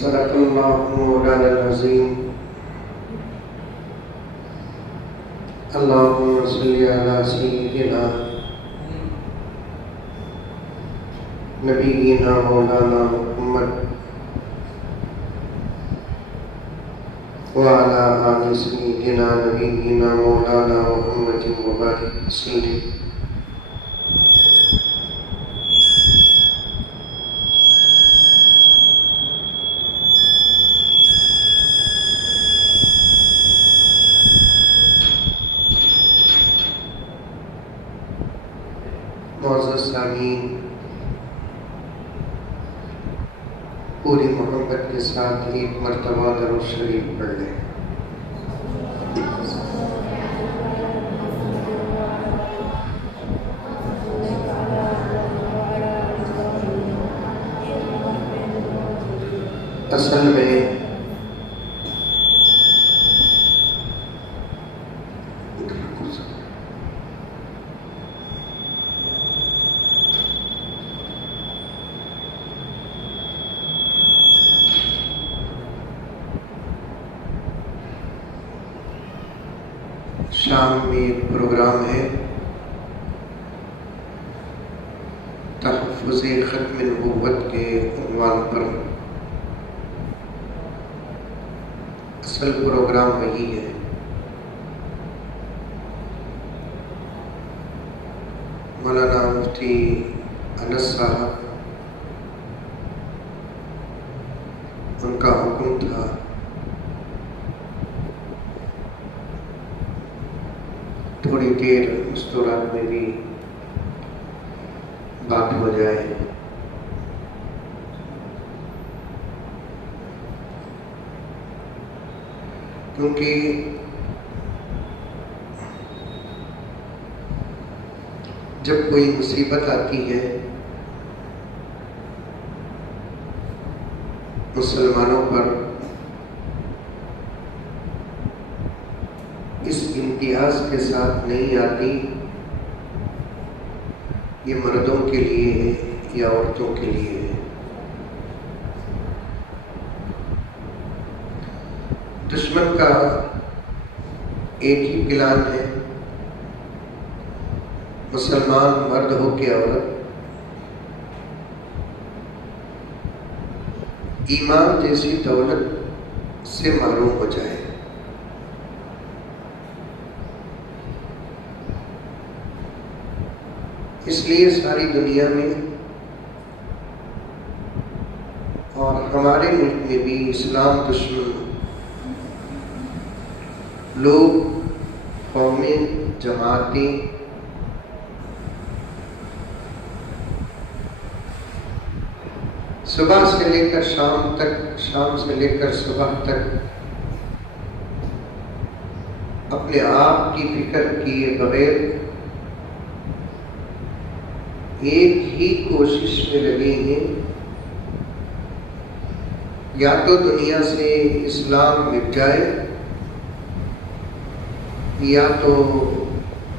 सदक़ल्लाहु मौलाना अज़ीम। अल्लाहुम्मा सल्लि अला सय्यिदिना नबीना मौलाना मुहम्मद व अला आलि सय्यिदिना नबीना मौलाना मुहम्मद व बारिक वसल्लिम। मुअज़्ज़ज़ सामीन, पूरी मोहब्बत के साथ एक मर्तबा दरूद शरीफ पढ़ लें। असल में शाम में एक प्रोग्राम है तहफ़्फ़ुज़े ख़त्म नबुव्वत के उन्वान पर। असल प्रोग्राम वही है। मौलाना मुफ्ती अनस साहब, उनका हुक्म था थोड़ी देर उस दौरान में भी बात हो जाए। क्योंकि जब कोई मुसीबत आती है मुसलमानों पर, इस इम्तियाज के साथ नहीं आती। ये मर्दों के लिए है या औरतों के लिए है। दुश्मन का एक ही प्लान है, मुसलमान मर्द हो के औरत ईमान जैसी दौलत से महरूम हो जाए। इसलिए सारी दुनिया में और हमारे मुल्क में भी इस्लाम दुश्मन लोग, कौमें, जमातें सुबह से लेकर शाम तक, शाम से लेकर सुबह तक अपने आप की फिक्र किए बगैर एक ही कोशिश में लगे हैं, या तो दुनिया से इस्लाम मिट जाए या तो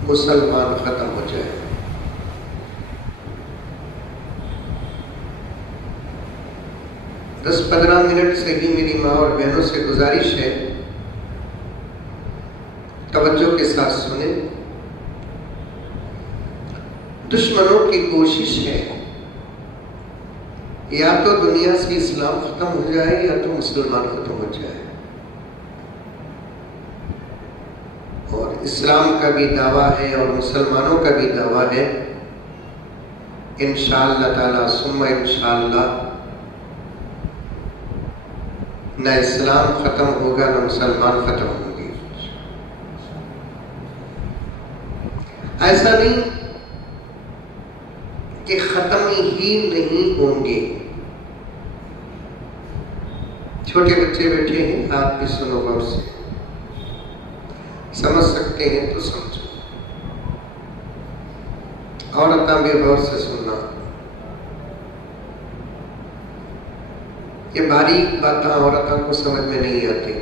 मुसलमान खत्म हो जाए। दस 15 मिनट से ही मेरी माँ और बहनों से गुजारिश है, तवज्जो के साथ सुने। दुश्मनों की कोशिश है या तो दुनिया से इस्लाम खत्म हो जाए या तो मुसलमान खत्म हो जाए। और इस्लाम का भी दावा है और मुसलमानों का भी दावा है, इंशाअल्लाह ताला सुम्मा इंशाअल्लाह न इस्लाम खत्म होगा न मुसलमान खत्म होंगे। ऐसा नहीं कि खत्म ही नहीं होंगे। छोटे बच्चे बैठे हैं, आप भी सुनो गौर से, समझ सकते हैं तो समझो, औरतां भी गौर से सुनना। ये बारीक बातें औरतों को समझ में नहीं आती।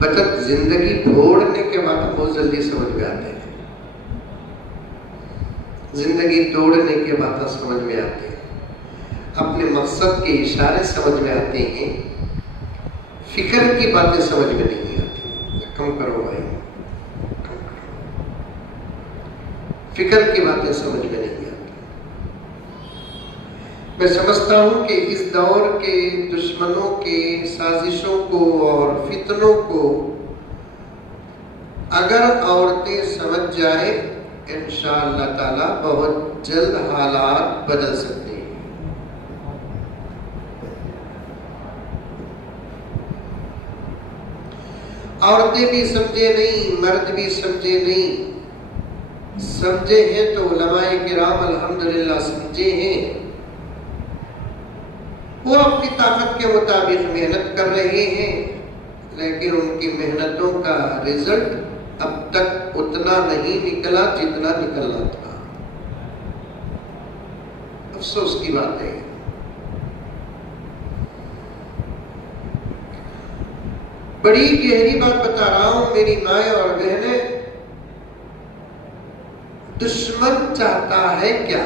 बचत जिंदगी छोड़ने के बाद बहुत जल्दी समझ में आते हैं, जिंदगी तोड़ने के बाद समझ में आते हैं। अपने मकसद के इशारे समझ में आते हैं, फिक्र की बातें समझ में नहीं आती। कम करो भाई, कम करो। फिक्र की बातें समझ में नहीं आती। मैं समझता हूं कि इस दौर के दुश्मनों के साजिशों को और फितनों को अगर औरतें समझ जाए, इंशाअल्लाह ताला बहुत जल्द हालात बदल सकते हैं। औरतें भी समझे नहीं, मर्द भी समझे नहीं। समझे हैं तो उलमाए किराम अल्हम्दुलिल्लाह समझे हैं। वो अपनी ताकत के मुताबिक मेहनत कर रहे हैं, लेकिन उनकी मेहनतों का रिजल्ट अब तक उतना नहीं निकला जितना निकलना था। अफसोस की बात है। बड़ी गहरी बात बता रहा हूं मेरी माए और बहनें। दुश्मन चाहता है क्या?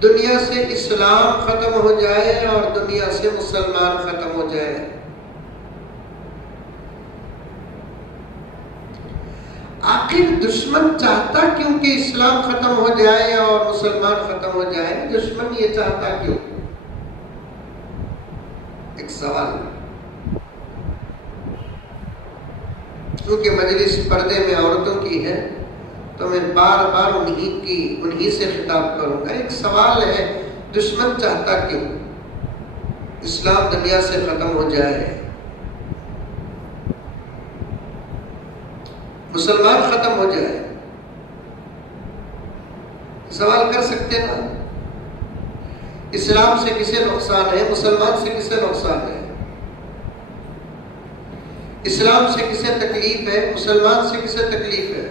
दुनिया से इस्लाम खत्म हो जाए और दुनिया से मुसलमान खत्म हो जाए। आखिर दुश्मन चाहता क्यों कि इस्लाम खत्म हो जाए और मुसलमान खत्म हो जाए? दुश्मन ये चाहता क्यों? एक सवाल। क्योंकि मजलिस पर्दे में औरतों की है तो मैं बार बार उन्हीं से खिताब करूंगा। एक सवाल है, दुश्मन चाहता क्यों इस्लाम दुनिया से खत्म हो जाए, मुसलमान खत्म हो जाए? सवाल कर सकते ना। इस्लाम से किसे नुकसान है, मुसलमान से किसे नुकसान है? इस्लाम से किसे तकलीफ है, मुसलमान से किसे तकलीफ है?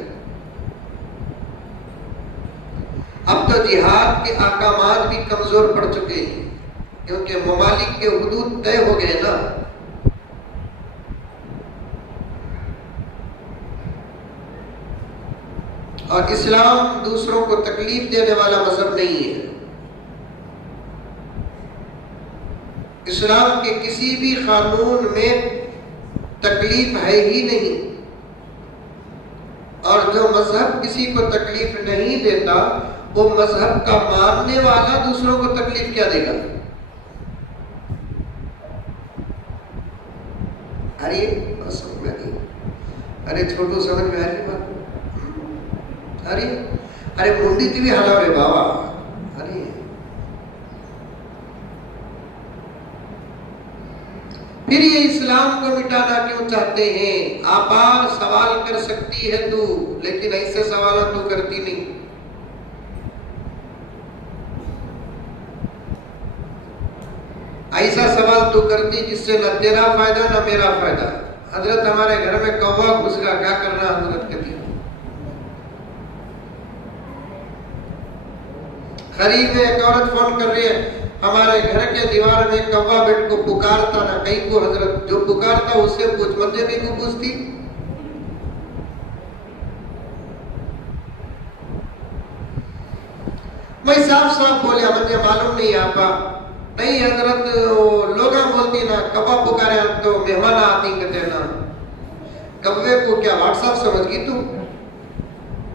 अब तो जिहाद के अहकामात भी कमजोर पड़ चुके हैं, क्योंकि ममालिक के हुदूद तय हो गए ना। और इस्लाम दूसरों को तकलीफ देने वाला मजहब नहीं है। इस्लाम के किसी भी कानून में तकलीफ है ही नहीं। और जो मजहब किसी को तकलीफ नहीं देता, वो मजहब का मानने वाला दूसरों को तकलीफ क्या देगा? अरे बस समझ में नहीं। अरे छोटू समझ में आ रही बात? अरे मुंडी भी हलाओ रे बाबा। अरे फिर ये इस्लाम को मिटाना क्यों चाहते हैं? आपार सवाल कर सकती है तू, लेकिन ऐसे सवाल तू करती नहीं। ऐसा सवाल तू करती जिससे न तेरा फायदा न मेरा फायदा। हजरत हमारे घर में कौवा घुस गया, क्या करना हजरत के लिए? करीब में एक औरत फोन कर रही है, हमारे घर के दीवार में कौवा बेट को पुकारता ना कहीं को। हजरत जो पुकारता उससे पूछ, मंजे भी को पूछती। मैं साफ साफ बोलिया, मुझे मालूम नहीं आपा। नहीं हजरत, लोग बोलती ना कौवा पुकारे तो मेहमान आती कहते ना। कौवे को क्या व्हाट्सएप समझ गई तू?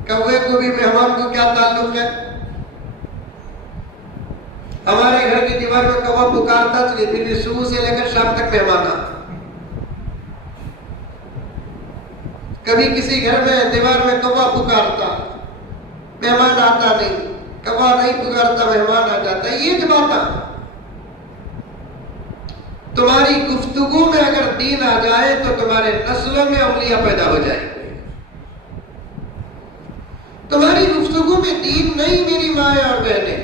कौवे को भी मेहमान को क्या ताल्लुक है? हमारे घर की दीवार में कौवा पुकारता चलिए, फिर भी सुबह से लेकर शाम तक मेहमान आता। कभी किसी घर में दीवार में कौवा पुकारता, मेहमान आता नहीं। कौवा नहीं पुकारता, मेहमान आ जाता। ये जमाता तुम्हारी गुफ्तगू में अगर दीन आ जाए तो तुम्हारे नस्लों में औलिया पैदा हो जाएंगे। तुम्हारी गुफ्तगू में दीन नहीं मेरी माँ और बहने।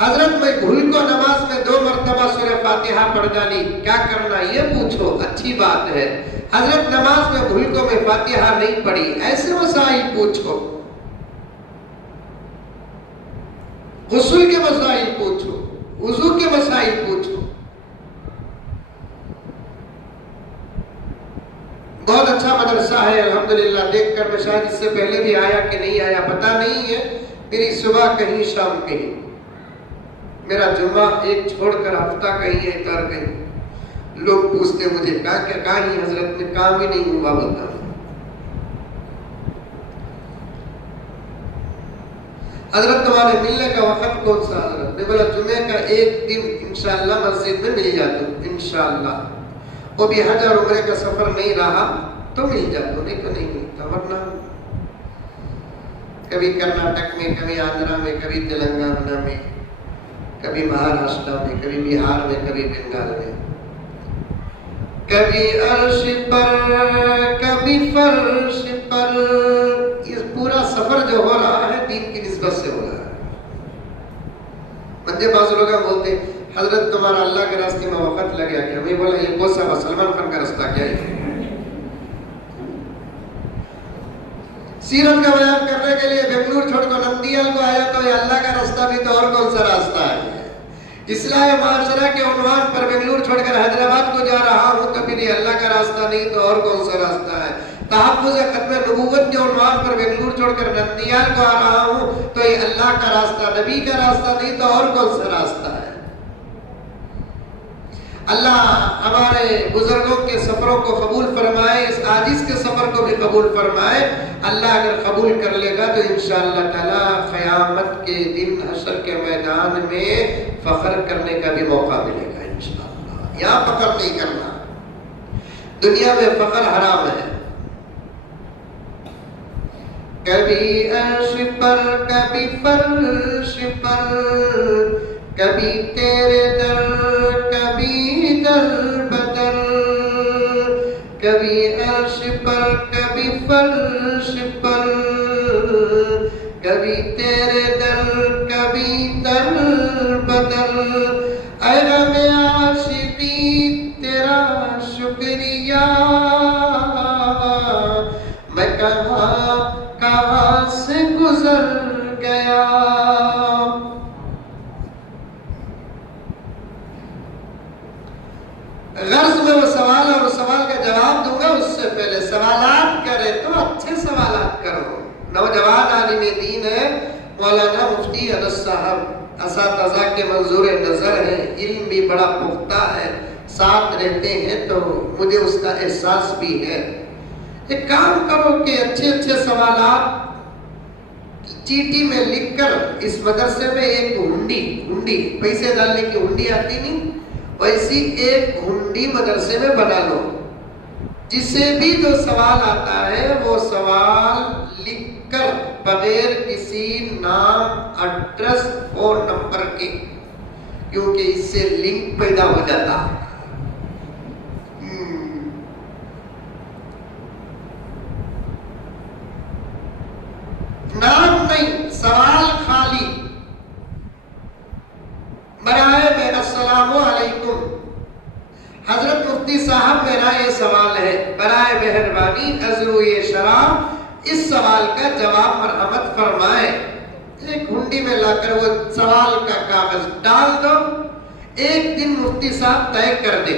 हजरत मैं भूल को नमाज में 2 मरतबा सूरह फातिहा पढ़ डाली, क्या करना ये पूछो, अच्छी बात है। हजरत नमाज में भूल को मैं फातिहा नहीं पढ़ी, ऐसे मसाइल पूछो। गुस्ल के मसाइल पूछो, वुजू के मसाइल पूछो। बहुत अच्छा मदरसा है अल्हम्दुलिल्लाह। देखकर मैं शायद इससे पहले भी आया कि नहीं आया पता नहीं है, मेरी सुबह कहीं शाम कहीं, मेरा जुम्मा एक छोड़कर हफ्ता कहीं है, इतर कहीं। लोग पूछते मुझे कहाँ ही हजरत में काम ही नहीं हुआ बता। हजरत तुम्हारे मिलने का वक्त कौन सा? हजरत ने बोला जुम्मे का एक दिन इंशाअल्लाह मस्जिद में मिल जाते हो, इंशाअल्लाह। वो भी हज और उम्रे का सफर नहीं रहा तो मिल जाते, नहीं तो नहीं मिलता। वरना कभी कर्नाटक में, कभी आंध्रा में, कभी तेलंगाना में, कभी महाराष्ट्र में, कभी बिहार में, कभी बंगाल में, कभी अर्श पर कभी फर्श पर। ये पूरा सफर जो हो रहा है दीन की निस्बत से हो रहा है। बंदे बाज़ लोग बोलते हजरत तुम्हारा अल्लाह के रास्ते में वक्त लग गया क्या? मैं बोला ये कौन सा सलमान खान का रास्ता क्या है? सीरत का बयान करने के लिए बेंगलुरु छोड़कर नंदियाल को आया तो ये अल्लाह का रास्ता भी तो और कौन सा रास्ता है? इस्लाह माशरा के उन्वान पर बेंगलुरु छोड़कर हैदराबाद को जा रहा हूँ तो फिर ये अल्लाह का रास्ता नहीं तो और कौन सा रास्ता है? तहफ़्फ़ुज़ ख़त्म नबूवत के उन्वान पर बेंगलुरु छोड़कर नंदियाल को आ रहा हूँ तो ये अल्लाह का रास्ता, नबी का रास्ता नहीं तो और कौन सा रास्ता है? अल्लाह हमारे बुजुर्गों के सफरों को कबूल फरमाए, इस आजिज के सफर को भी कबूल फरमाए। अल्लाह अगर कबूल कर लेगा तो इंशाअल्लाह ताला क़यामत के दिन हशर के मैदान में फख्र करने का भी मौका मिलेगा इंशाअल्लाह। यहाँ फख्र नहीं करना, दुनिया में फख्र हराम है। कभी अर्श पर कभी फर्श पर, कभी तेरे दर कभी दर बदर, कभी अर्श पर कभी फर्श पर, कभी तेरे दर कभी दर बदर। ऐ गमे आशिकी तेरा शुक्रिया, मैं कहाँ से गुजर गया। गर्ज में वो सवाल और सवाल का जवाब दूंगा, उससे पहले सवालात करे तो अच्छे सवालात करो। नौजवान आलिम दीन है मौलाना मुफ्ती अनस साहब, असातिज़ा के मंजूर नजर है, इल्म भी बड़ा पुख्ता है, साथ रहते हैं तो मुझे उसका एहसास भी है। एक काम करो कि अच्छे अच्छे सवालात चीटी में लिखकर इस मदरसे में एक हुंडी पैसे डालने की हुंडी आती नहीं, वैसी एक हुंडी मदरसे में बना लो, जिसे भी जो सवाल आता है वो सवाल लिखकर बगैर किसी नाम एड्रेस फोन नंबर के, क्योंकि इससे लिंक पैदा हो जाता है। नाम नहीं, सवाल खाली। बराए में अस्सलामु अलैकुम हजरत मुफ्ती साहब, मेरा ये सवाल है, बराए मेहरबानी अज़रुए शराब इस सवाल का जवाब मरहमत फरमाए। एक हुंडी में लाकर वो सवाल का कागज डाल दो, एक दिन मुफ्ती साहब तय कर दे,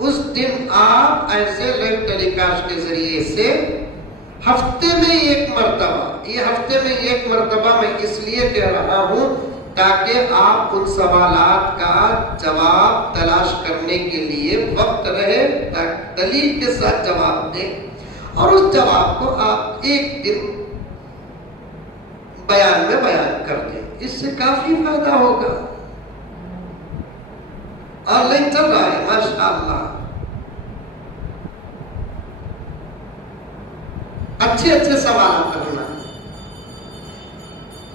उस दिन आप ऐसे लाइव टेलीकास्ट के जरिए से हफ्ते में एक मर्तबा, ये हफ्ते में एक मर्तबा मैं इसलिए कह रहा हूं ताकि आप उन सवालात का जवाब तलाश करने के लिए वक्त रहे, दलील के साथ जवाब दें और उस जवाब को आप एक दिन बयान में बयान कर दें, इससे काफी फायदा होगा। ऑनलाइन चल रहा है माशाअल्लाह, अच्छे अच्छे सवाल करना।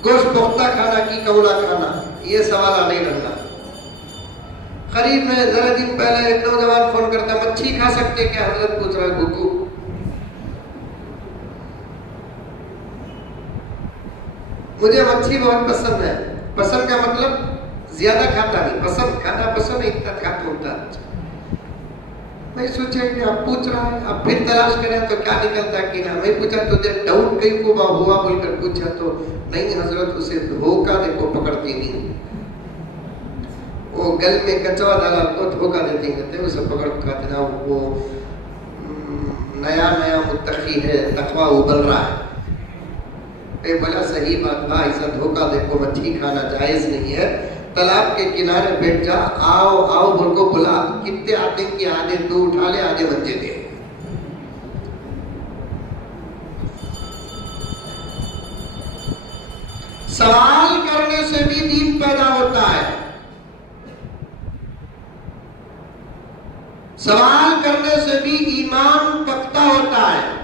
गोश्त पुख्ता खाना की कौला खाना, ये सवाल नहीं रखना। करीब में जरा दिन पहले एक नौजवान फोन करता, मच्छी खा सकते क्या? हजरत पूछ रहा है गुग्गू। मुझे मच्छी बहुत पसंद है, पसंद का मतलब ज्यादा खाता नहीं, पसंद खाना पसंद है, इतना खाता होता। मैं सोचा कि आप पूछ रहा है, अब फिर तलाश करें तो क्या निकलता कि ना। मैं पूछा तो डाउट कहीं को हुआ बोलकर पूछा तो नहीं हजरत, उसे धोखा देखो पकड़ती नहीं, वो गल में कचवा डाला तो धोखा देते कहते उसे पकड़ खाते ना। वो नया नया मुत्तकी है, तकवा उबल रहा है। ए बोला सही बात बा, ऐसा धोखा देखो मछली खाना जायज नहीं है, तालाब के किनारे बैठ जा, आओ आओ बोल को बुला, कितने आते कि आधे तू उठा ले आधे बच्चे दे। सवाल करने से भी दीन पैदा होता है, सवाल करने से भी ईमान पक्का होता है।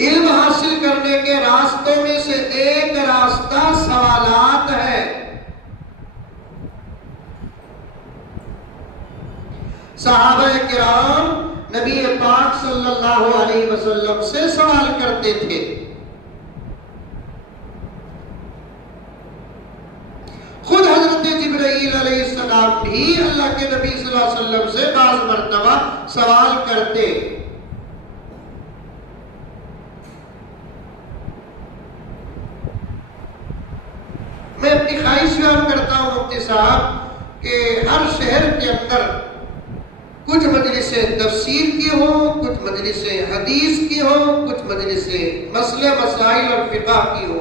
इल्म हासिल करने के रास्तों में से एक रास्ता सवालात है। सहाबा किराम नबी पाक सल्लल्लाहु अलैहि वसल्लम से सवाल करते थे। खुद हजरत जिब्राइल अलैहिस्सलाम भी अल्लाह के नबी सल्लल्लाहु अलैहि वसल्लम से बाज़ मर्तबा सवाल करते। मैं अपनी ख्वाहिश बयान करता हूँ मुफ्ती साहब कि हर शहर के अंदर कुछ मजलिसें तफसीर की हो, कुछ मजलिसें हदीस की हो, कुछ मजलिसें मसले मसाइल और फिक़ह की हो।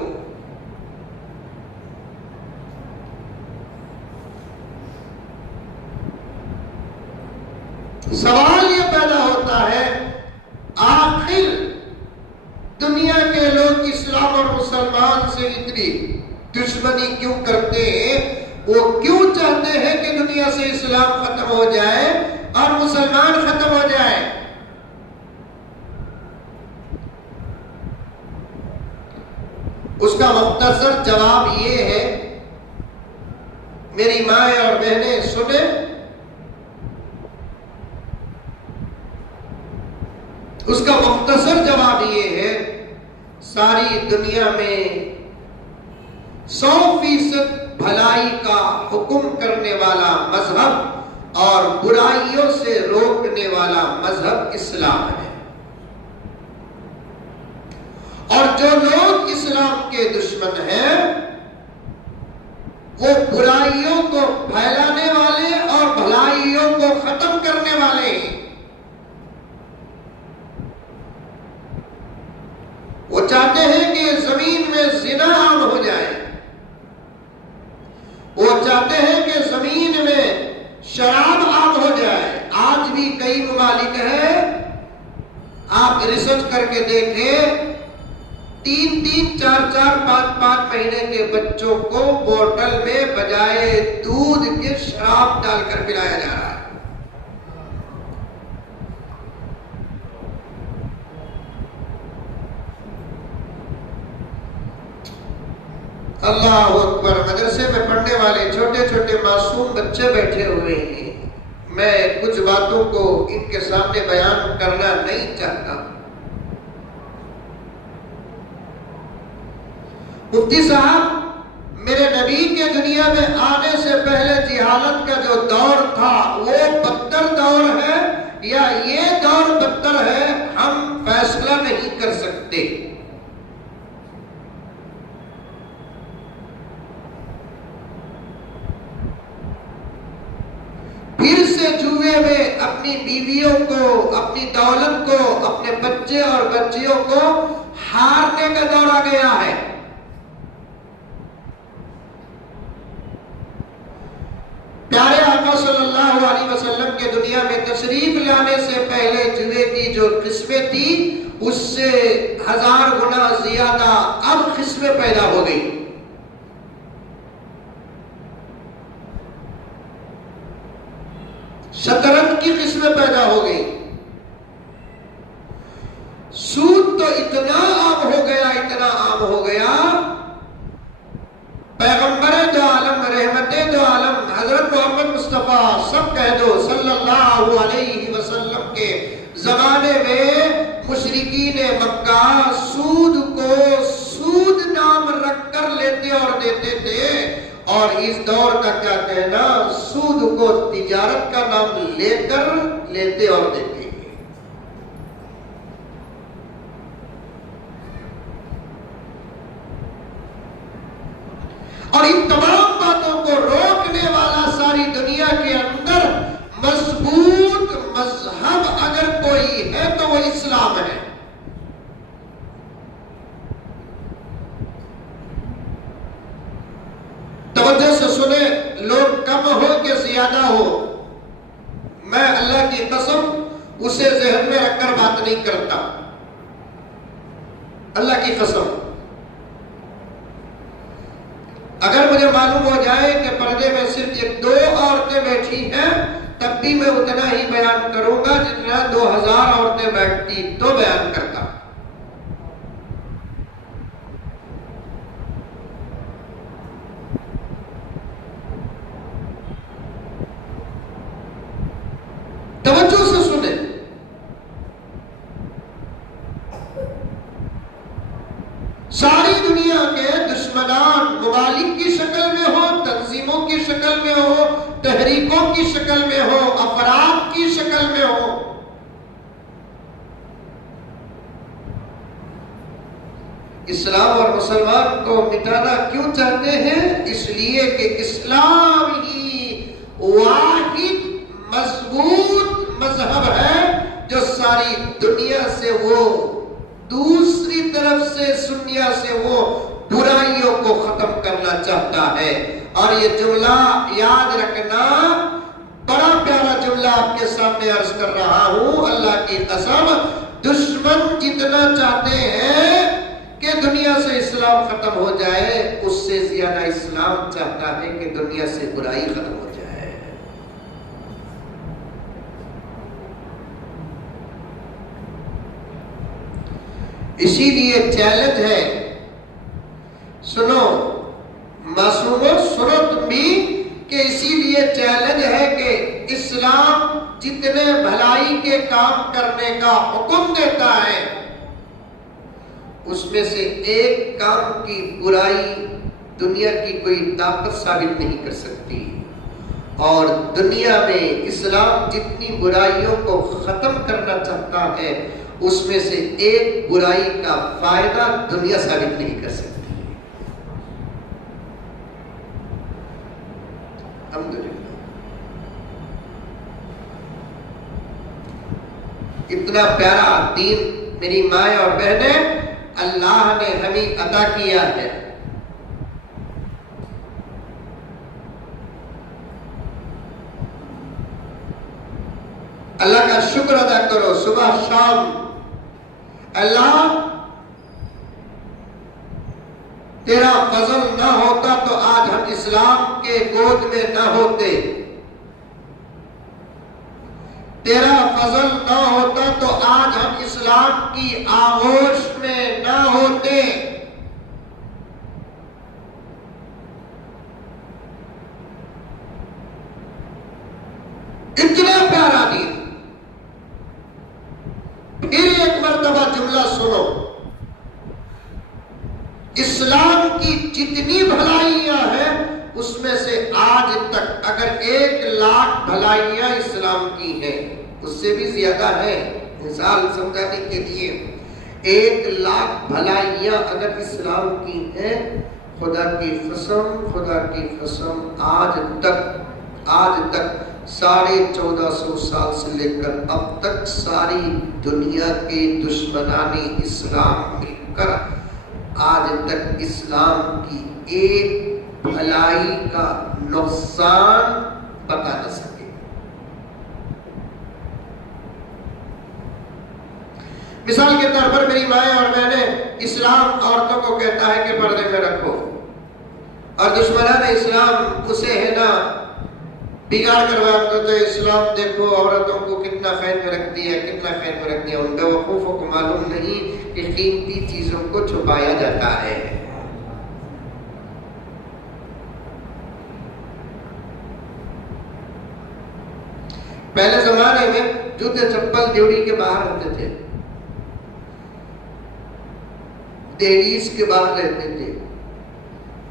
सवाल ये पैदा होता है, आखिर दुनिया के लोग इस्लाम और मुसलमान से इतनी दुश्मनी क्यों करते हैं? वो क्यों चाहते हैं कि दुनिया से इस्लाम खत्म हो जाए और मुसलमान खत्म हो जाए? उसका मुख्तसर जवाब ये है, मेरी माएं और बहनें सुने, उसका मुख्तसर जवाब ये है, सारी दुनिया में 100% भलाई का हुक्म करने वाला मजहब और बुराइयों से रोकने वाला मजहब इस्लाम है। और जो लोग इस्लाम के दुश्मन हैं वो बुराइयों को फैलाने वाले और भलाइयों को खत्म करने वाले हैं। वो चाहते हैं कि जमीन में जिना आम हो जाए, वो चाहते हैं कि जमीन में शराब आम हो जाए। आज भी कई ममालिक है, आप रिसर्च करके देखें, 3-3, 4-4, 5-5 महीने के बच्चों को बोतल में बजाय दूध के शराब डालकर पिलाया जा रहा है। अल्लाह अकबर। मदरसे में पढ़ने वाले छोटे छोटे मासूम बच्चे बैठे हुए हैं, मैं कुछ बातों को इनके सामने बयान करना नहीं चाहता। मुफ्ती साहब, मेरे नबी के दुनिया में आने से पहले जिहालत का जो दौर था वो बदतर दौर है या ये दौर बदतर है, हम फैसला नहीं कर सकते। फिर से जुए में अपनी बीवियों को, अपनी दौलत को, अपने बच्चे और बच्चियों को हारने का दौर आ गया है। प्यारे आका सल्लल्लाहु अलैहि वसल्लम के दुनिया में तशरीफ लाने से पहले जुए की जो किस्में थी उससे 1000 गुना ज्यादा अब किस्में पैदा हो गई। शतरंज की किस्में पैदा हो गई। सूद तो इतना आम हो गया, इतना आम हो गया, पैगंबरे दो आलम, रहमते दो आलम, हजरत मोहम्मद मुस्तफा सब कह दो सल्लल्लाहु अलैहि वसल्लम के जमाने में मुशरिकीन मक्का सूद को सूद नाम रखकर लेते और देते थे। और इस दौर का क्या कहना, सूद को तिजारत का नाम लेकर लेते और देते हैं। और इन तमाम बातों को रोकने वाला सारी दुनिया के अंदर मजबूत मजहब अगर कोई है तो वो इस्लाम है। पैदा हो, मैं अल्लाह की कसम उसे ज़हन में रखकर बात नहीं करता, अल्लाह की कसम। अगर मुझे मालूम हो जाए कि पर्दे में सिर्फ एक दो औरतें बैठी हैं, तब भी मैं उतना ही बयान करूंगा जितना 2000 औरतें बैठती तो बयान करता। तवज्जो से सुने। सारी दुनिया के दुश्मनान मुमालिक की शक्ल में हो, तंजीमों की शक्ल में हो, तहरीकों की शक्ल में हो, अफराद की शक्ल में हो, इस्लाम और मुसलमान को मिटाना क्यों चाहते हैं? इसलिए कि इस्लाम ही वाहिद मजबूत मजहब है जो सारी दुनिया से वो दूसरी तरफ से सुन्निया से वो बुराइयों को खत्म करना चाहता है। और ये जुमला याद रखना, बड़ा प्यारा जुमला आपके सामने अर्ज कर रहा हूं, अल्लाह की कसम, दुश्मन जितना चाहते हैं कि दुनिया से इस्लाम खत्म हो जाए, उससे ज्यादा इस्लाम चाहता है कि दुनिया से बुराई खत्म हो जाए। इसीलिए चैलेंज है, सुनो मासूमों, सुनो तुम भी, कि इसीलिए चैलेंज है कि इस्लाम जितने भलाई के काम करने का हुक्म देता है, उसमें से एक काम की बुराई दुनिया की कोई ताकत साबित नहीं कर सकती। और दुनिया में इस्लाम जितनी बुराइयों को खत्म करना चाहता है, उसमें से एक बुराई का फायदा दुनिया साबित नहीं कर सकती। अल्हम्दुलिल्लाह, इतना प्यारा दीन मेरी माए और बहनें अल्लाह ने हमें अता किया है। अल्लाह का शुक्र अदा करो सुबह शाम। अल्लाह, तेरा फजल ना होता तो आज हम इस्लाम के गोद में ना होते, तेरा फजल ना होता तो आज हम इस्लाम की आगोश में ना होते। इतना प्यारा दीन। फिर एक मर्तबा जुमला सुनो, इस्लाम की जितनी भलाइयां हैं उसमें से आज तक अगर 1 लाख भलाइयां इस्लाम की हैं, उससे भी ज्यादा है, मिसाल समझाने के लिए 1 लाख भलाइयां अगर इस्लाम की हैं, खुदा की कसम आज तक 1450 साल से लेकर अब तक सारी दुनिया के दुश्मनाने इस्लाम मिलकर आज तक इस्लाम की एक भलाई का नुकसान बता न सके। मिसाल के तौर पर मेरी माएं और बहनें, इस्लाम औरतों को कहता है कि पर्दे में रखो, और दुश्मनाने इस्लाम उसे है ना बिगाड़ करवाते। तो इस्लाम देखो औरतों को कितना खैर में रखती है, कितना खैर में रखती है। उन बेवकूफों को मालूम नहीं कि कीमती चीजों को छुपाया जाता है। पहले जमाने में जूते चप्पल ड्यूटी के बाहर होते थे, दहलीज के बाहर रहते थे,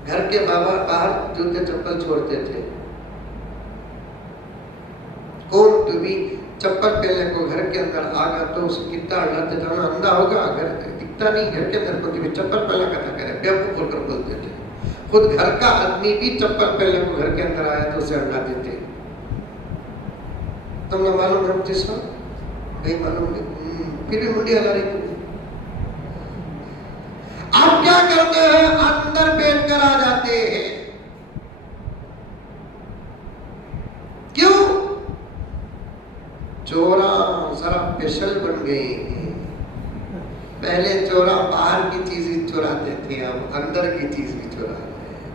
घर के बाहर जूते चप्पल छोड़ते थे। कौन तो भी चप्पल पहनने को घर के अंदर आ गया तो उसे कितना डरते थे, अंधा होगा, घर दिखता नहीं, घर के अंदर को चप्पल पहना कथा करे, बेवकूफ बोलकर बोलते थे। खुद घर का आदमी भी चप्पल पहनने को घर के अंदर आया तो उसे हटा देते। तुमने मालूम है जिस नहीं मालूम नहीं, फिर भी मुंडी हला रही थी। आप क्या करते हैं, अंदर पहन कर आ जाते हैं। चोरा जरा स्पेशल बन गए हैं। पहले चोरा बाहर की चीज ही चुराते थे, अब अंदर की चीज भी चुरा रहे हैं।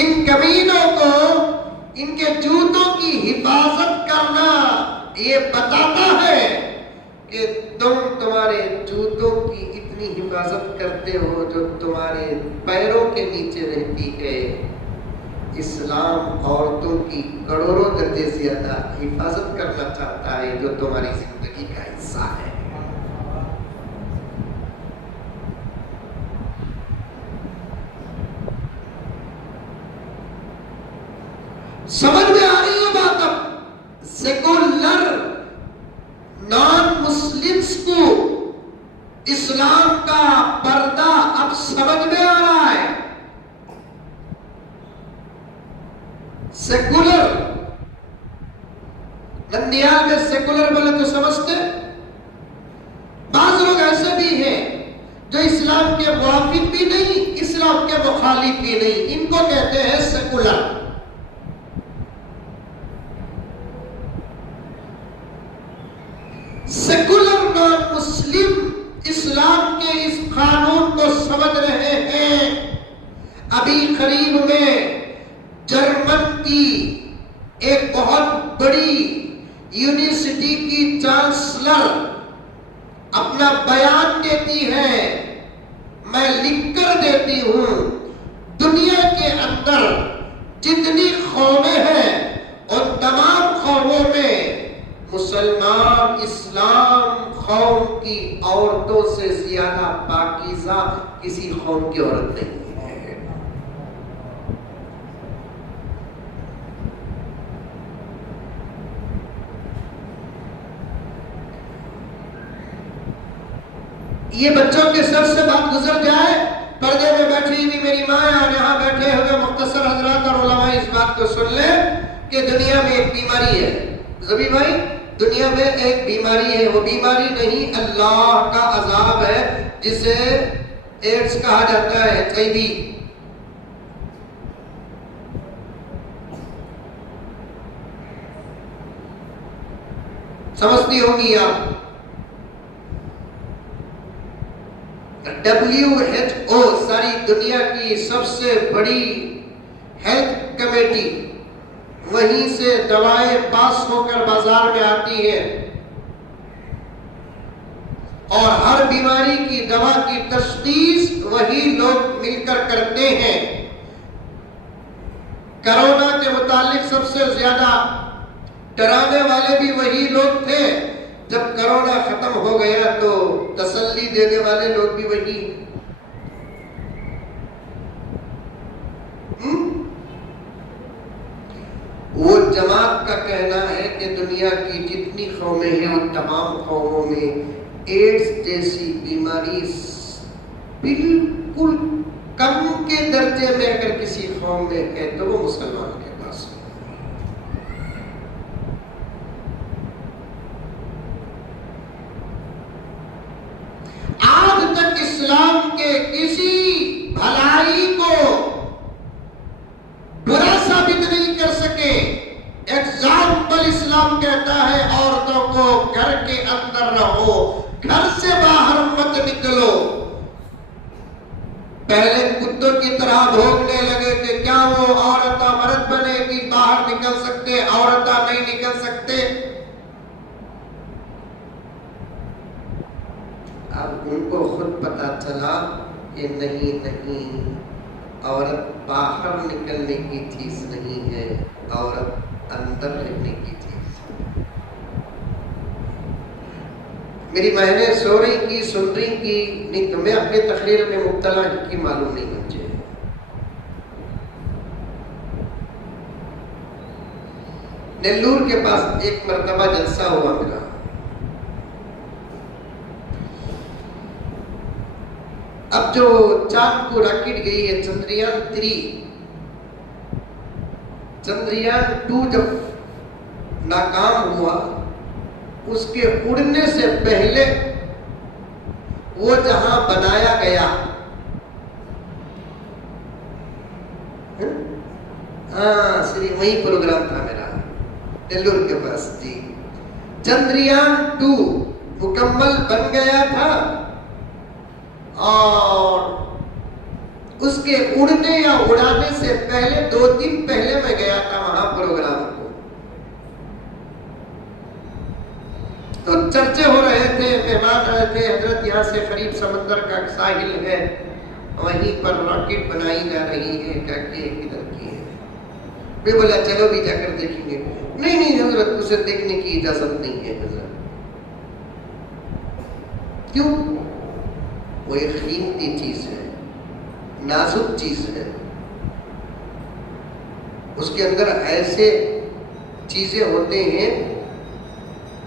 इन कमीनों को इनके जूतों की हिफाजत करना ये बताता है कि तुम तुम्हारे जूतों की इतनी हिफाजत करते हो जो तुम्हारे पैरों के नीचे रहती है। इस्लाम औरतों की करोड़ों दर्जे ज्यादा हिफाजत करना चाहता है जो तुम्हारी जिंदगी का हिस्सा है। समझ में आ रही है बात? अब सेकुलर नॉन मुस्लिम्स को इस्लाम का पर्दा अब समझ में आ रहा है। सेकुलर नंदियाल में सेकुलर बोले तो समझते। बाज लोग ऐसे भी हैं जो इस्लाम के मुआफिक भी नहीं, इस्लाम के मुखालिफ भी नहीं, इनको कहते हैं सेकुलर। सेकुलर नॉन मुस्लिम इस्लाम के इस कानून को समझ रहे हैं। अभी करीब में जर्मन की एक बहुत बड़ी यूनिवर्सिटी की चांसलर अपना बयान देती है, मैं लिखकर देती हूं, दुनिया के अंदर जितनी कौमें हैं उन तमाम कौमों में मुसलमान इस्लाम कौम की औरतों से ज्यादा पाकीज़ा किसी कौम की औरत नहीं है। ये बच्चों के सर से बात गुजर जाए, पर्दे में बैठी हुई मेरी माँ और यहाँ बैठे हुए मुख्तसर हजरात और उलमा इस बात को सुन ले कि दुनिया में एक बीमारी है। ज़बी भाई, दुनिया में एक बीमारी है, वो बीमारी नहीं अल्लाह का अजाब है, जिसे एड्स कहा जाता है, HIV। समझती होंगी आप। WHO सारी दुनिया की सबसे बड़ी हेल्थ कमेटी, वहीं से दवाएं पास होकर बाजार में आती है और हर बीमारी की दवा की तशखीस वही लोग मिलकर करते हैं। कोरोना के मुतालिक सबसे ज्यादा डराने वाले भी वही लोग थे। जब कोरोना खत्म हो गया तो तसल्ली देने वाले लोग भी वही। वो जमात का कहना है कि दुनिया की जितनी कौमें हैं उन तमाम कौमों में एड्स जैसी बीमारी बिल्कुल कम के दर्जे में अगर किसी कौम में है तो वो मुसलमान के पास है। आज तक इस्लाम के किसी भलाई को बुरा साबित नहीं कर सके। एग्जाम्पल इस्लाम कहता है औरतों को घर के अंदर रहो, घर से बाहर मत निकलो। पहले कुत्तों की तरह भोगने लगे कि क्या वो औरत मर्द बनेगी, बाहर निकल सकते, औरत नहीं निकल सकते। अब उनको खुद पता चला कि नहीं नहीं, औरत बाहर निकलने की चीज नहीं है, औरत अंदर रहने की चीज है। मेरी बहनें सो रही की, सुन रही की, नहीं तुम्हें अपने तकरीर में मुब्तला की मालूम नहीं मुझे। नेल्लूर के पास एक मर्तबा जलसा हुआ मेरा। अब जो चांद को रॉकेट गई है चंद्रयान 3, चंद्रयान 2 जब नाकाम हुआ, उसके उड़ने से पहले वो जहां बनाया गया, हाँ श्री वही प्रोग्राम था मेरा नेल्लूर के पास जी। चंद्रयान-2 मुकम्मल बन गया था और उसके उड़ने या उड़ाने से पहले 2 दिन पहले मैं गया था वहां प्रोग्राम को। तो चर्चे हो रहे थे, मेहमान आए थे, हजरत यहाँ से करीब समंदर का साहिल है, वहीं पर रॉकेट बनाई जा रही है, करके किधर की है। मैं बोला चलो भी जाकर देखेंगे। नहीं नहीं हजरत, उसे देखने की इजाजत नहीं है हजरत। क्यों? वो एक कीमती चीज है, नाजुक चीज है, उसके अंदर ऐसे चीजें होते हैं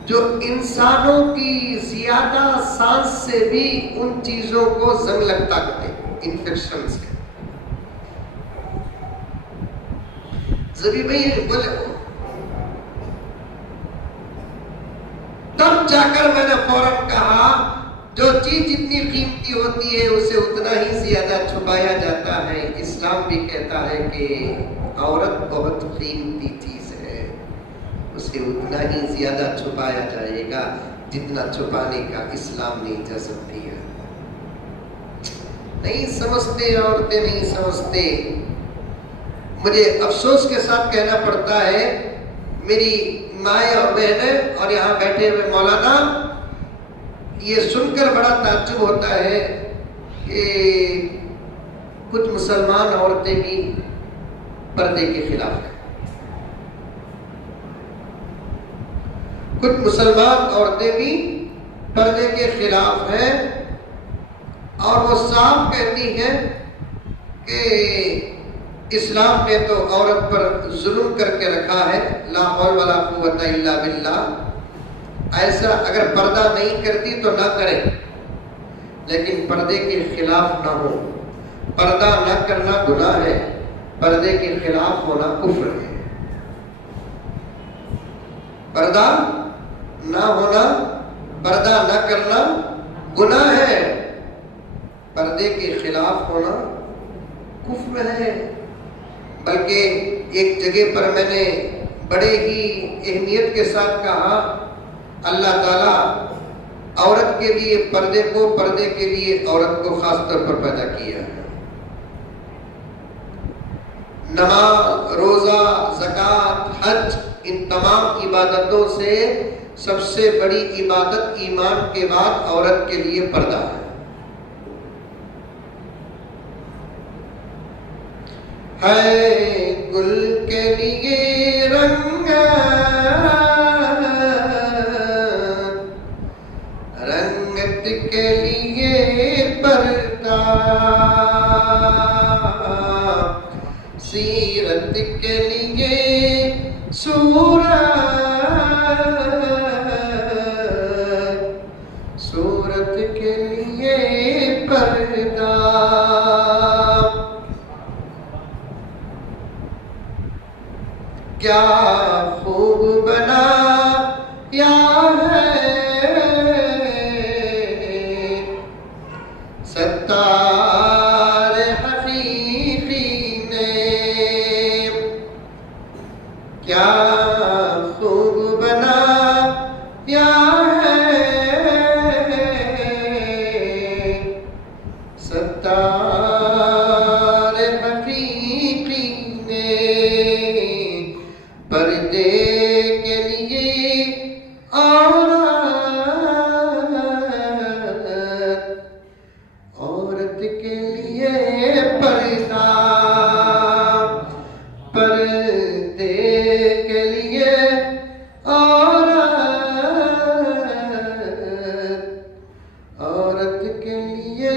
जो इंसानों की ज्यादा सांस से भी उन चीजों को जंग लगता करते हैं, इन्फेक्शन से। जबी भाई बोले, तब जाकर मैंने फौरन कहा जो चीज जितनी कीमती होती है उसे उतना ही ज्यादा छुपाया जाता है। इस्लाम भी कहता है कि औरत बहुत कीमती चीज है, उसे उतना ही ज्यादा छुपाया जाएगा जितना छुपाने का इस्लाम ने इजाजत दिया। नहीं समझते औरतें, नहीं समझते। मुझे अफसोस के साथ कहना पड़ता है, मेरी माएँ और बहनें और यहाँ बैठे हुए मौलाना, ये सुनकर बड़ा ताज्जुब होता है कि कुछ मुसलमान औरतें भी पर्दे के खिलाफ हैं। कुछ मुसलमान औरतें भी पर्दे के खिलाफ हैं और वो साफ कहती हैं कि इस्लाम ने तो औरत पर जुल्म करके रखा है, ला हौल वला कुव्वता इल्ला बिल्लाह। ऐसा अगर पर्दा नहीं करती तो ना करे, लेकिन पर्दे के खिलाफ ना हो। पर्दा ना करना गुनाह है, पर्दे के खिलाफ होना कुफ्र है। पर्दा ना होना, पर्दा ना करना गुनाह है, पर्दे के खिलाफ होना कुफ्र है। बल्कि एक जगह पर मैंने बड़े ही अहमियत के साथ कहा, अल्लाह ताला औरत के लिए पर्दे को, पर्दे के लिए औरत को खास तौर पर पैदा किया है। नमाज, रोजा, ज़कात, हज, इन तमाम इबादतों से सबसे बड़ी इबादत ईमान के बाद औरत के लिए पर्दा है। गुल के लिए रंग, रंगत के लिए पर्दा, सीरत के लिए सूरत, सूरत के लिए पर्दा। क्या खूब बना या है सत्तार हकीकी ने, क्या खूब बना या है सत्तार हकीकी ने। पर्दे के लिए औरत के लिए पर्दा, पर्दे के लिए औरत के लिए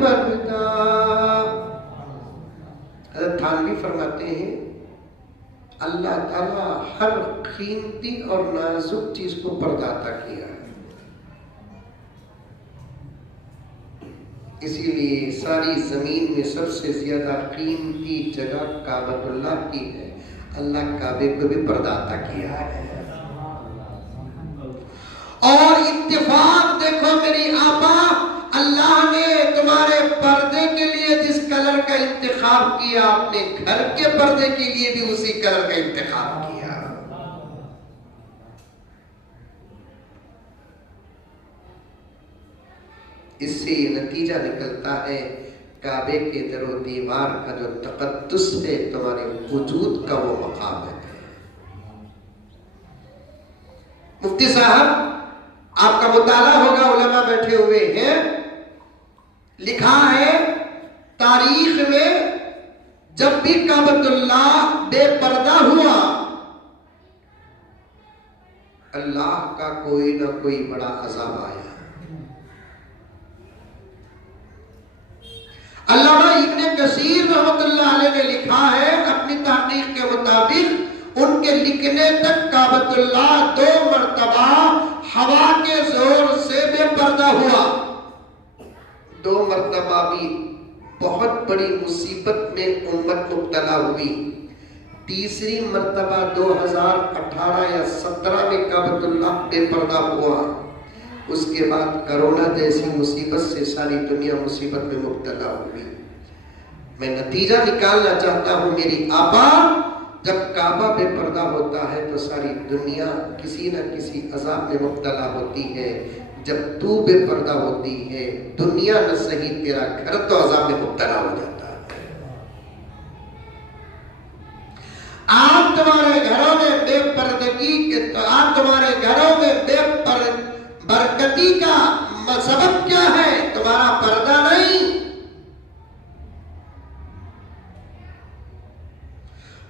पर्दा। थानवी फरमाते हैं, अल्लाह ताला हर कीमती और नाजुक चीज को पर्दा अता किया है। इसीलिए सारी जमीन में सबसे ज्यादा कीमती जगह काबतुल्लाह की है। अल्लाह काबे को भी पर्दा अता किया है। और इत्तेफाक देखो मेरी आपा, अल्लाह ने तुम्हारे पर्दे के लिए जिस कलर का इंतखाब किया, अपने घर के पर्दे के लिए भी उसी कलर का इंतखाब किया। इससे ये नतीजा निकलता है काबे के दरो दीवार का जो तकद्दुस है, तुम्हारे वजूद का वो मकाम है। मुफ्ती साहब, आपका मुताला होगा, उलमा बैठे हुए हैं, लिखा है तारीख में जब भी काबतुल्लाह बेपर्दा हुआ, अल्लाह का कोई ना कोई बड़ा अज़ाब आया। अल्लामा इब्ने कसीर रहमतुल्लाह अलैह ने लिखा है अपनी तहकीक के मुताबिक, उनके लिखने तक काबतुल्लाह 2 मर्तबा हवा के जोर से बेपर्दा हुआ। 2 मर्तबा भी बहुत बड़ी मुसीबत में उम्मत मुब्तला हुई। तीसरी मर्तबा 2018 या 17 में काबतुल्लाह बेपर्दा हुआ। उसके बाद कोरोना जैसी मुसीबत से सारी दुनिया मुसीबत में मुब्तला हुई। मैं नतीजा निकालना चाहता हूँ मेरी आबा, जब काबा बेपर्दा होता है तो सारी दुनिया किसी न किसी अजाब में मुब्तला होती है। जब तू बेपर्दा होती है, दुनिया न सही तेरा घर तो अजाब में मुब्तला हो जाता है। आप तुम्हारे घरों में बेपर्दगी के, तो आप तुम्हारे घरों में बरकती का सबब क्या है? तुम्हारा पर्दा नहीं।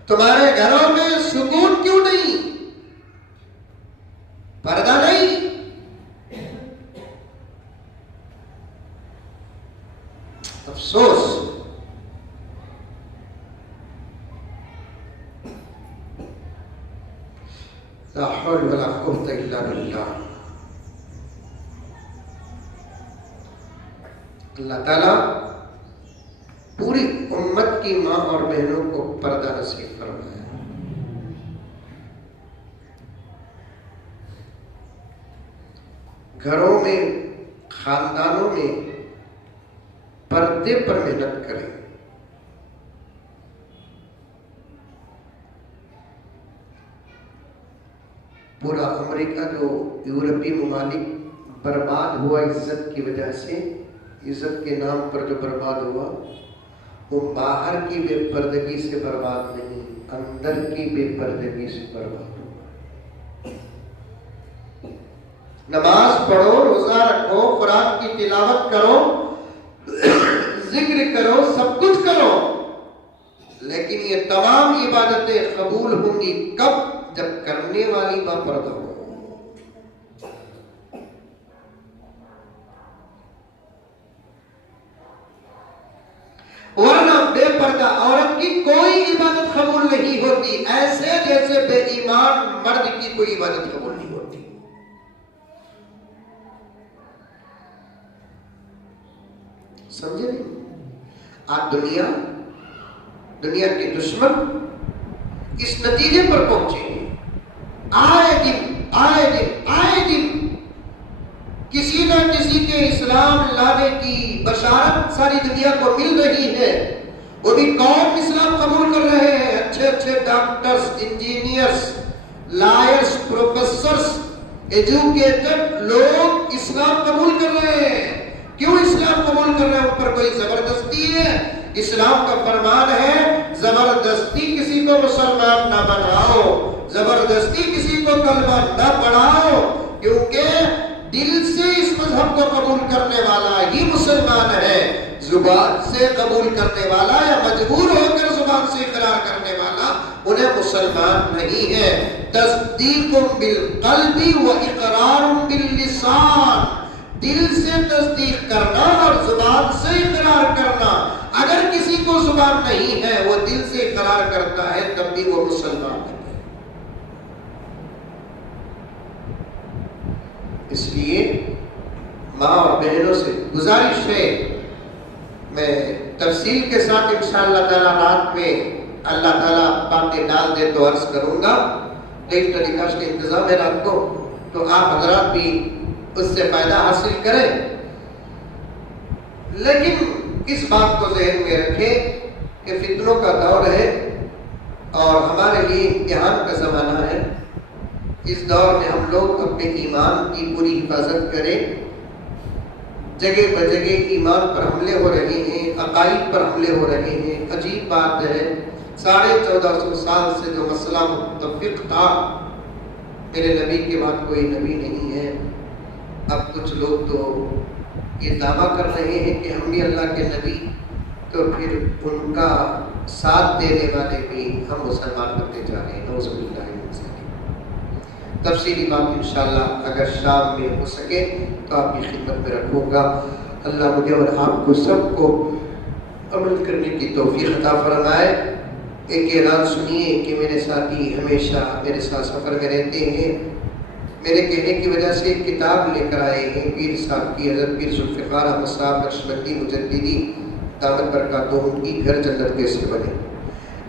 तुम्हारे घरों में सुकून क्यों नहीं? पर्दा नहीं। अफसोस। ला हौल वला कुव्वता इल्ला बिल्लाह। अल्लाह ताला पूरी उम्मत की माँ और बहनों को पर्दा नसीब फरमाए। घरों में, खानदानों में पर्दे पर मेहनत करें। पूरा अमेरिका जो यूरोपीय ममालिक बर्बाद हुआ इज्जत की वजह से, इज्जत के नाम पर जो बर्बाद हुआ, वो बाहर की बेपर्दगी से बर्बाद नहीं, अंदर की बेपर्दगी से बर्बाद हुआ। नमाज पढ़ो, रोजा रखो, कुरान की तिलावत करो, जिक्र करो, सब कुछ करो, लेकिन ये तमाम इबादतें कबूल होंगी कब? जब करने वाली बापर्दा हो। वरना बेपर्दा औरत की कोई इबादत कबूल नहीं होती, ऐसे जैसे बेईमान मर्द की कोई इबादत कबूल नहीं होती। समझे नहीं? आज दुनिया के दुश्मन इस नतीजे पर पहुंचे। आए दिन किसी न किसी के इस्लाम लाने की बशारत सारी दुनिया को मिल रही है। वो भी कौन इस्लाम कबूल कर रहे हैं? अच्छे doctors, engineers, lawyers, professors, educated लोग इस्लाम कबूल कर रहे हैं। क्यों इस्लाम कबूल कर रहे हैं? उन पर कोई जबरदस्ती है? इस्लाम का फरमान है जबरदस्ती किसी को मुसलमान ना बनाओ, जबरदस्ती किसी को कलमा ना पढ़ाओ, क्योंकि दिल से इस मजहब को कबूल करने वाला ही मुसलमान है। जुबान से कबूल करने वाला या मजबूर होकर जुबान से इकरार करने वाला उन्हें मुसलमान नहीं है। तस्दीकुम बिल क़ल्बी व इक़रारुम बिल लिसान, दिल से तस्दीक करना और जुबान से इकरार करना। अगर किसी को जुबान नहीं है, वो दिल से इकरार करता है, तब भी वो मुसलमान है। इसलिए माँ और बहनों से गुजारिश है, मैं तफसील के साथ इंशाअल्लाह ताला रात में अल्लाह ताला बातें डाल दे तो अर्ज करूंगा। लाइव टेलीकास्ट का इंतजाम है रात को, तो आप हजरात भी उससे फायदा हासिल करें। लेकिन इस बात को ज़हन में रखें कि फितनों का दौर है और हमारे लिए इम्तिहान का ज़माना है। इस दौर में हम लोग अपने ईमान की पूरी हिफाजत करें, जगह बजगह ईमान पर हमले हो रहे हैं, अकाईद पर हमले हो रहे हैं। अजीब बात है, 1450 साल से जो मसला मुत्तफिक था, मेरे नबी के बाद कोई नबी नहीं है। अब कुछ लोग तो ये दावा कर रहे हैं कि हम भी अल्लाह के नबी, तो फिर उनका साथ देने वाले भी हम मुसलमान बनते जा रहे हैं। नौज़ुबिल्लाह मिन ज़ालिक। तफसीली बात इंशाअल्लाह अगर शाम में हो सके तो आपकी खिदमत में रखूँगा। अल्लाह मुझे और आपको सबको अमल करने की तौफीक अता फरमाए। एक ऐलान सुनिए कि मेरे साथी हमेशा मेरे साथ सफ़र में रहते हैं, मेरे कहने की वजह से एक किताब लेकर आए हैं पीर साहब की, हज़रत पीर ज़ुल्फ़िकार अहमद साहब नक्शबंदी मुजद्दिदी दामत बरकातुहू की, घर जन्नत कैसे बने।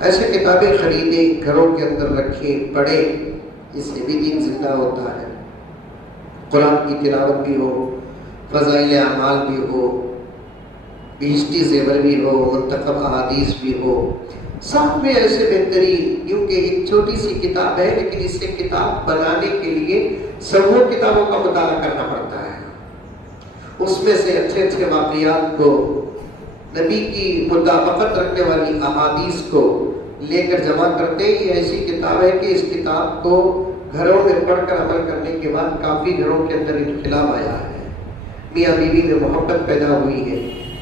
ऐसे किताबें खरीदें, घरों के अंदर रखें, पढ़ें, इससे भी दीन जिंदा होता है। कुरान की तिलावत भी हो, फ़ज़ाइल अमाल भी हो, बिहिश्ती ज़ेवर भी हो, मुंतखब अहादीस भी हो, साथ में ऐसे बेहतरीन, क्योंकि एक छोटी सी किताब है लेकिन इससे किताब बनाने के लिए सबों किताबों का मुताला करना पड़ता है। उसमें से अच्छे अच्छे वाक़ियात को, नबी की मुताबिकत रखने वाली अहादीस को लेकर जमा करते ही ऐसी किताब है कि इस किताब को घरों में पढ़कर अमल करने के बाद काफ़ी घरों के अंदर इख्तिलाफ आया है, मियाँ बीवी में मोहब्बत पैदा हुई है।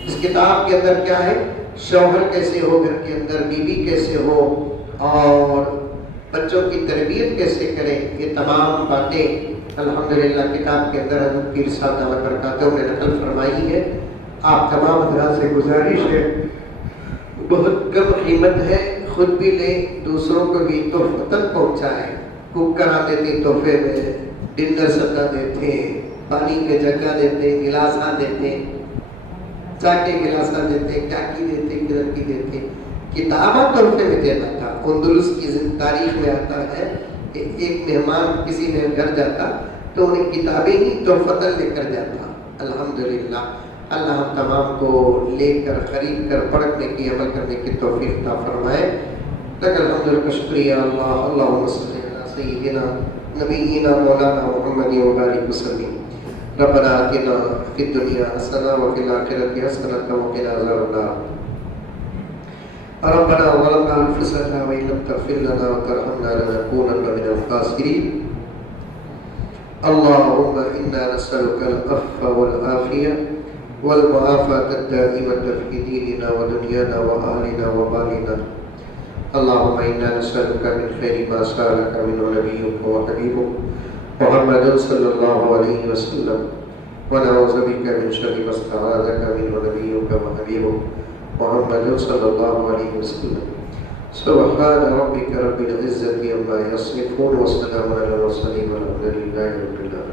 इस किताब के अंदर क्या है, शौहर कैसे हो घर के अंदर, बीवी कैसे हो, और बच्चों की तरबियत कैसे करें, ये तमाम बातें अल्हम्दुलिल्लाह किताब के अंदर हज़रत पीर साहब दामत बरकातुहू ने नकल फरमाई है। आप तमाम हज़रात से गुजारिश है, बहुत कम कीमत है, खुद भी लें, दूसरों को भी तोहफ़तन पहुँचाएँ। कुकर आते थे तोहफे में, डिनर सदा देते, पानी के जग्गा देते, गिलासा देते, चाय के गिलासा देते, क्या की देते, किधर की देते, किताबा तोहफे में देना था। अंदलुस की तारीख में आता है कि एक मेहमान किसी ने घर जाता तो उन्हें किताबें ही तोहफतन लेकर जाता। अल्हम्दुलिल्लाह अल्लाह हम तमाम को लेकर, खरीद कर, पढ़ने की, अमल करने की तौफीक अता फरमाए। लक अल्हम्दुलिल्लाह, शुक्रिया अल्लाह। अल्लाहुम्मा सल्ली अला सय्यिदिना नबिय्यिना मौलाना मुहम्मद व बारिक वसल्लिम। रब्बना आतिना फिद दुनिया हसना व फिल आखिरति हसनतन व क़िना अज़ाबन्नार। रब्बना ज़लमना अनफुसना व इन लम तग़फिर लना व तरहमना लनकूनन्ना मिनल ख़ासिरीन। अल्लाहुम्मा इन्ना नस्अलुकल अफ़्व वल आफ़िया वल मुआफ़ात अद-दाइमत फ़ी दीनिना व दुनियाना व अहलिना व बालिना। अल्लाहुम्मा इन्ना नस्अलुका मिन ख़ैरि मा सअलका मिन्हु नबिय्युका व हबीबुका मुहम्मद सल्लल्लाहु अलैहि वसल्लम व नऊज़ु बिका मिन शर्रि मा इस्तआज़का मिन्हु नबिय्युका व हबीबुका मुहम्मद सल्लल्लाहु अलैहि वसल्लम। सुब्हान रब्बिका रब्बिल इज़्ज़ति अम्मा यसिफ़ून व सलामुन अलल मुरसलीन वल्हम्दुलिल्लाहि रब्बिल आलमीन।